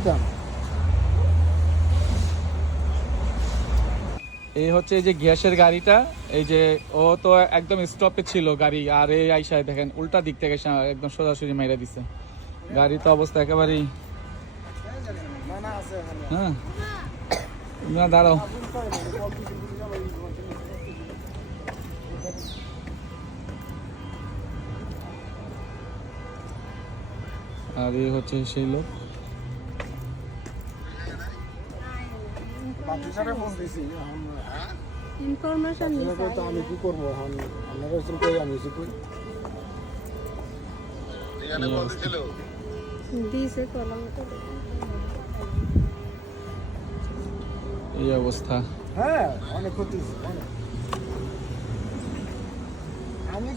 বুঝতাম। এই হচ্ছে এই যে গ্যাসের গাড়িটা, এই যে ও তো একদম স্টপে ছিল গাড়ি, আর এই আইসায় দেখেন উল্টা দিক থেকে একদম সোজাসুজি মেরে দিছে। গাড়ি তো অবস্থা একেবারেই। হ্যাঁ না দাঁড়াও। আর এই হচ্ছে সেই লোক। ইনফরমেশন আমি কি করবো এখন? আপনারা আমি দিয়েছে কলম তো এই অবস্থা। হ্যাঁ অনেক ক্ষতি। আমি